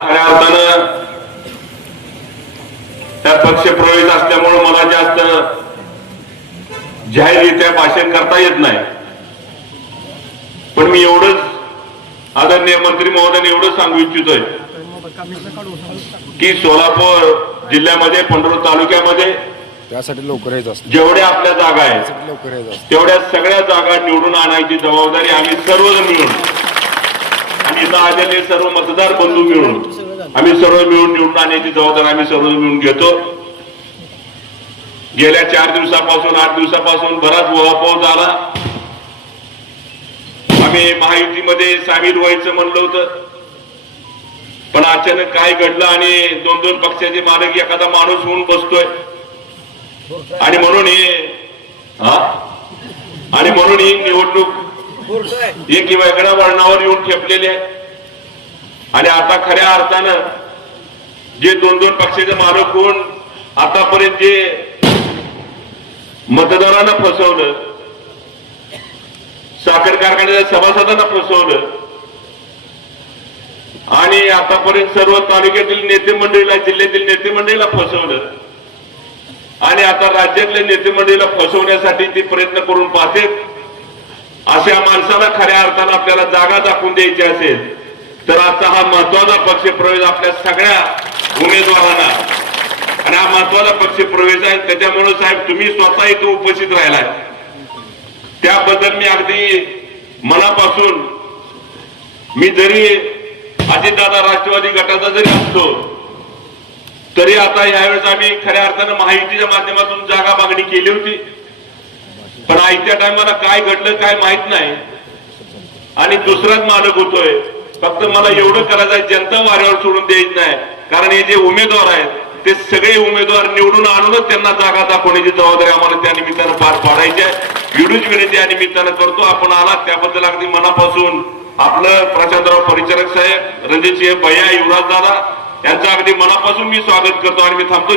खऱ्या अर्थानं त्या पक्ष प्रवेश असल्यामुळं मला जास्त जाहीररित्या भाषण करता येत नाही. पण मी एवढंच आदरणीय मंत्री महोदयाने एवढं सांगू इच्छितोय की सोलापूर जिल्ह्यामध्ये पंढरपूर तालुक्यामध्ये त्यासाठी लवकर जेवढ्या आपल्या जागा आहेत तेवढ्या सगळ्या जागा निवडून आणायची जबाबदारी आम्ही सर्वजण मिळून इथं आलेले सर्व मतदार बंधू मिळून आम्ही सर्व मिळून निवडून आणण्याची जबाबदारी आम्ही सर्व मिळून घेतो. गेल्या चार दिवसापासून आठ दिवसापासून बराच उहापोह झाला. आम्ही महायुतीमध्ये सामील व्हायचं म्हणलं होतं. पण अचानक काय घडलं आणि दोन दोन पक्षाचे मालक एखादा माणूस होऊन बसतोय. आणि म्हणून हे हा? आणि म्हणून ही निवडणूक एक वेगळ्या वळणावर येऊन ठेपलेली आहे आणि आता खऱ्या अर्थानं जे दोन दोन पक्षाचे मालक होऊन आतापर्यंत जे मतदारांना फसवलं साखर कारखान्याच्या सभासदांना फसवलं आणि आतापर्यंत सर्व तालुक्यातील नेते मंडळीला जिल्ह्यातील नेते मंडळीला फसवलं आणि आता राज्यातल्या नेते मंडळीला फसवण्यासाठी ते प्रयत्न करून पाहतेत. अशा माणसाला खऱ्या अर्थानं आपल्याला जागा दाखवून द्यायची असेल तर आता हा महत्त्वाचा पक्ष प्रवेश आपल्या सगळ्या उमेदवारांना. आणि हा महत्त्वाचा पक्ष प्रवेश आहे त्याच्यामुळे साहेब तुम्ही स्वतः इथं उपस्थित राहिलाय. त्याबद्दल मी अगदी मनापासून मी जरी अजितदादा राष्ट्रवादी गटाचा जरी असतो तरी आता यावेळेस आम्ही खऱ्या अर्थानं माहितीच्या माध्यमातून जागा मागणी केली होती. पण आयत्या टायमाला काय घडलं काय माहीत नाही. आणि दुसराच मालक होतोय. फक्त मला एवढं करायचं आहे जनता वाऱ्यावर सोडून द्यायच नाही. कारण हे जे उमेदवार आहेत ते सगळे उमेदवार निवडून आणूनच त्यांना जागा दाखवण्याची जबाबदारी आम्हाला त्या निमित्तानं पार पाडायची आहे. एवढीच विनंती या निमित्तानं करतो. आपण आलात त्याबद्दल अगदी मनापासून आपलं प्रशांतराव परिचारक साहेब रणजितसिंह भैया युवराज दादा यांचं अगदी मनापासून मी स्वागत करतो आणि मी थांबतो.